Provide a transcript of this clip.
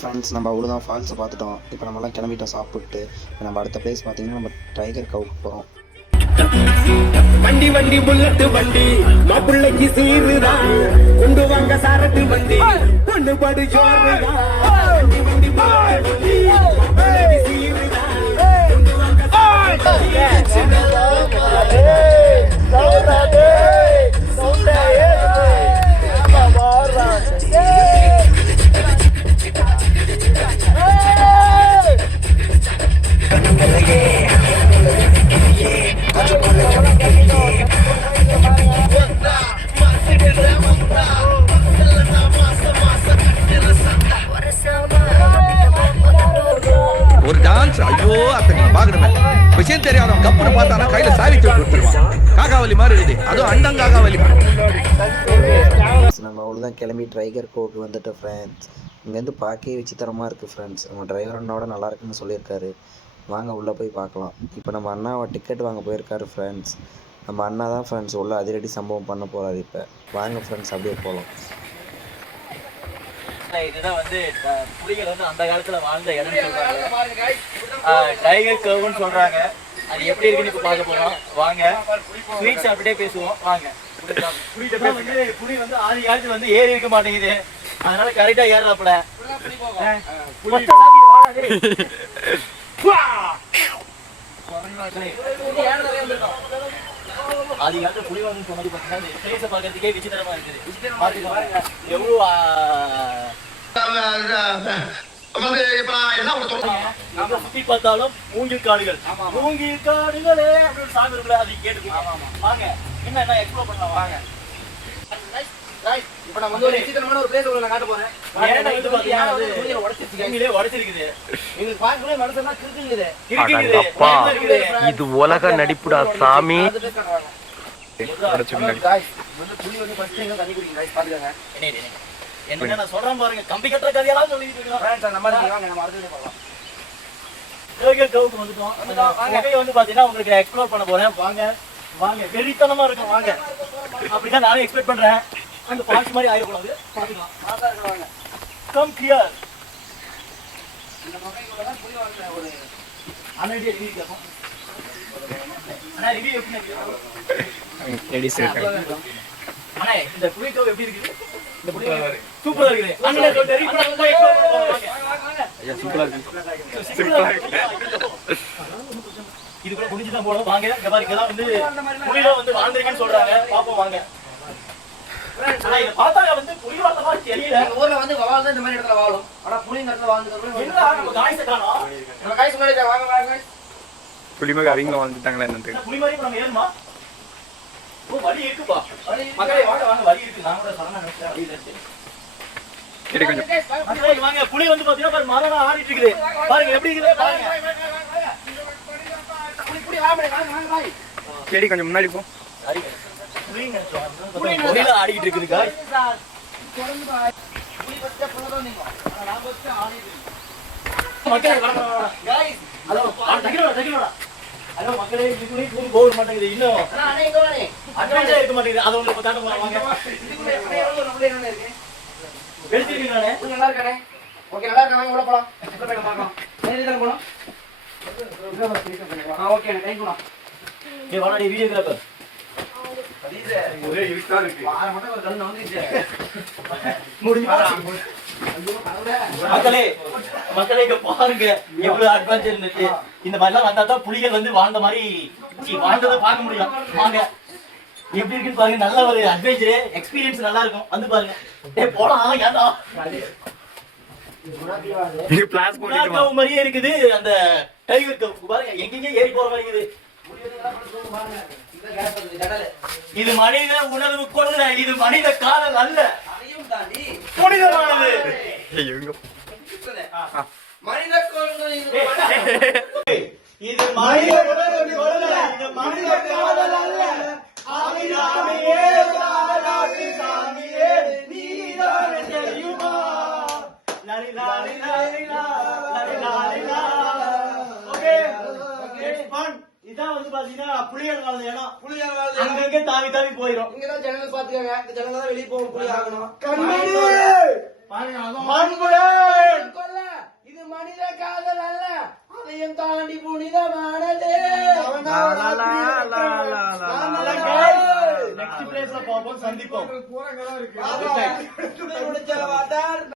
Friends, நம்ம அவ்வளோதான் ஃபால்ஸை பார்த்துட்டோம். இப்போ நம்மலாம் கிளம்பிட்டோம் சாப்பிட்டு. இப்போ நம்ம அடுத்த பிளேஸ் பார்த்தீங்கன்னா நம்ம டைகர் கவுக்கு போகிறோம். வண்டி வண்டி புல்லட்டு வண்டி மாப்பிள்ளைக்கு சீருதான் கொண்டு வாங்க சாரட்டு வண்டி பொண்ணு படு ஜோருதான் வண்டி வண்டி புல்லட்டு வண்டி மாப்பிள்ளைக்கு சீருதான் கொண்டு வாங்க சாரட்டு ஒரு டான்ஸ். ஐயோ அத்தனை பாக்கணுமே விஷயம் தெரியாத கப்புனு பார்த்தானா கையில சாவி தூக்கி கொடுத்துருவான். காக்காவலி மாதிரி இருக்குது, அதுவும் அண்டம் காக்காவலி. நம்ம அவ்வளோதான் கிளம்பி டைகர் கோவுக்கு வந்துட்டோம் ஃப்ரெண்ட்ஸ். இங்கேருந்து பார்க்கவே விசித்திரமாக இருக்குது ஃப்ரெண்ட்ஸ். நம்ம டிரைவர் அண்ணாவோட நல்லா இருக்குன்னு சொல்லியிருக்காரு. வாங்க உள்ளே போய் பார்க்கலாம். இப்போ நம்ம அண்ணாவை டிக்கெட் வாங்க போயிருக்காரு ஃப்ரெண்ட்ஸ். நம்ம அண்ணா தான் ஃப்ரெண்ட்ஸ் உள்ள அதிரடி சம்பவம் பண்ண போகிறாரு. இப்போ வாங்க ஃப்ரெண்ட்ஸ் அப்படியே போகலாம். இதுதான் வந்து புலிகள் வந்து அந்த காலத்துல வாழ்ந்த இடம்னு சொல்றாங்க. டைகர் கர்வ்னு சொல்றாங்க. அது எப்படி இருக்குன்னு இப்ப பார்க்க போறோம். வாங்க ஸ்வீட் சாப்பிட்டே பேசுவோம். வாங்க. புலி வந்து ஆதி காலத்துல வந்து ஏறி இருக்க மாட்டேங்குது, அதனால கரெக்டா ஏறாப்ல. ஆதி காலத்துல புலி வந்து சொன்னது பார்த்தீங்கன்னா பிளேஸை பார்க்கறதுக்கே விசித்திரமா இருக்குது. எவ்வளவு சுத்தி பார்த்தாலும் மூங்கில் காடுகள். மூங்கில் காடுகளே அப்படின்னு சாமி இருக்குல்ல, அதை கேட்டுக்கோங்க. வாங்க என்ன என்ன எக்ஸ்ப்ளோர் பண்ணலாம். வாங்க. இப்ப நான் வந்து ஒரு விசித்திரமான ஒரு பிளேஸ் உங்களுக்கு காட்ட போறேன். ஏன்னா இது பாத்தீங்கன்னா மூங்கில உடைச்சிருக்குது. எங்களுக்கு பார்க்கவே மனசெல்லாம் கிறுக்குங்குது. இது உலக நடிப்புடா சாமி. என்ன நான் சொல்றேன் பாருங்க, கம்பி கட்டுற கதையெல்லாம் சொல்லிட்டு இருக்கோம். நம்ம அடுத்து போகலாம். வந்துட்டோம். வந்து பாத்தீங்கன்னா உங்களுக்கு எக்ஸ்ப்ளோர் பண்ண போறேன். வாங்க வாங்க, வெறித்தனமா இருக்கும். வாங்க, அப்படிதான் நானும் எக்ஸ்பெக்ட் பண்றேன். அந்த பாக்ஸ் மாதிரி ஆயிடக்கூடாது. பாத்துக்கலாம். Come gear. இந்த மொபைல் புலி வாங்குற ஒரு அனடி ரிவ்யூ கேட்போம். அண்ணா ரிவ்யூ எப்படி இருக்கு? அண்ணா இந்த புலி கவ் எப்படி இருக்கு? இந்த புலி சூப்பரா இருக்கு. அண்ணா சொல்றாரு இப்போ நம்ம எக்ஸ்ப்ளோர் பண்ணுவோம். வாங்க. ஐயா சூப்பரா இருக்கு. இது கூட புடிச்சு தான் போறோம். வாங்க. இங்க பாருங்க, இதெல்லாம் வந்து புலில வந்து வாழ்ந்திருக்குன்னு சொல்றாங்க. பாப்போம் வாங்க. ஆனா இத பார்த்தாங்க வந்து புலி வாழ்ந்த மாதிரி தெரியல. எங்க ஊர்ல வந்து வவால் தான் இந்த மாதிரி இடத்துல வாழும். ஆனா புலி இந்த இடத்துல வாழ்ந்துருக்கு. என்னடா நம்ம காய்ஸ் காணோம். நம்ம காய்ஸ் முன்னாடி வாங்க வாங்க. புலிமக அவங்க வாழ்ந்துட்டாங்களா என்னது? புலி மாதிரி நம்ம ஏறுமா? ஓ வலி இருக்குப்பா. மக்களே வாங்க வாங்க, வலி இருக்கு. நான் கூட சரணா நினைச்சேன் வலி இருக்கு. சரி கொஞ்சம் மக்களே வாங்க. புலி வந்து பாத்தீங்கன்னா பாருங்க மரமா ஆடிட்டு இருக்குது. பாருங்க எப்படி இருக்குது பாருங்க. புலி வாங்க வாங்க வாங்க. சரி கொஞ்சம் முன்னாடி போ. சரி. புலில ஆடிட்டு இருக்குது गाइस. தொடர்ந்து வா. புலி பச்சை புலதான் நீங்க. ஆனா நான் பச்சை ஆடிட்டு இருக்கேன். மக்களே வாங்க गाइस. ஹலோ தகிரோடா. ஹலோ மக்களே, இதுக்குள்ள புலி போக மாட்டேங்குது. இன்னும் அண்ணா அண்ணே இங்க வாங்க. அட்வான்ஸா இருக்க மாட்டேங்குது. அத உங்களுக்கு தாண்ட போறோம். வாங்க. இதுக்குள்ள எப்படி எவ்வளவு நம்மளே என்ன இருக்கு? வெளுத்திருக்கீங்களானே? கொஞ்சம் நல்லா இருக்கானே. ஓகே நல்லா இருக்காங்க. உள்ள போலாம். எங்க போய் பார்க்கலாம். நேரே தான் போலாம். ஓகே டைம் போலாம். ஏ வாடா வீடியோகிராஃபர். ஒரே இருட்டா இருக்கு. வார மட்டும் ஒரு கண்ணு வந்துச்சு. முடிஞ்சு மக்களே இங்க பாருங்க எவ்வளவு அட்வான்ஸ் இருந்துச்சு. இந்த மாதிரி எல்லாம் வந்தா தான் புலிகள் வந்து வாழ்ந்த மாதிரி வாழ்ந்ததை பார்க்க முடியும். வாங்க எப்படி இருக்குன்னு பாருங்க. நல்ல ஒரு அட்வென்ச்சர் எக்ஸ்பீரியன்ஸ் நல்லா இருக்கும். வந்து பாருங்க. ஏய் போலாம் ஏன்டா இது பிளாஸ் போட்டுட்டு கவ் மாதிரியே இருக்குது. அந்த டைகர் கவ் பாருங்க, எங்கெங்க ஏறி போற மாதிரி இருக்குது. இது மனித உணர்வு கொள்ள, இது மனித காதல் அல்ல, அதையும் தாண்டி புனிதமானது. மனித கோள்கள் இது மனித உணர்வு கொள்ள, இது மனித காதல் அல்ல. ஆவியாமே சாராட்டி சாமியே நீதான் தெரியுமா? லாலி லாலி லாலி லாலி லாலி லா. Okay it's fun. இதான் வந்து பாத்தீங்கன்னா புலிகள் வாழ்ந்த இடம். புலிகள் வாழ்ந்த அங்கங்க தாவி தாவி போயிடும். இங்கதான் ஜன்னல் பாத்துக்கங்க. இந்த ஜன்னல் தான் வெளியே போகும். புலி ஆகணும். கண்மணி பாருங்க. அதையும் தாண்டி புனிதமானது. நெக்ஸ்ட் பிளேஸ்ல பார்ப்போம், சந்திப்போம். முடிச்ச வாட்டார்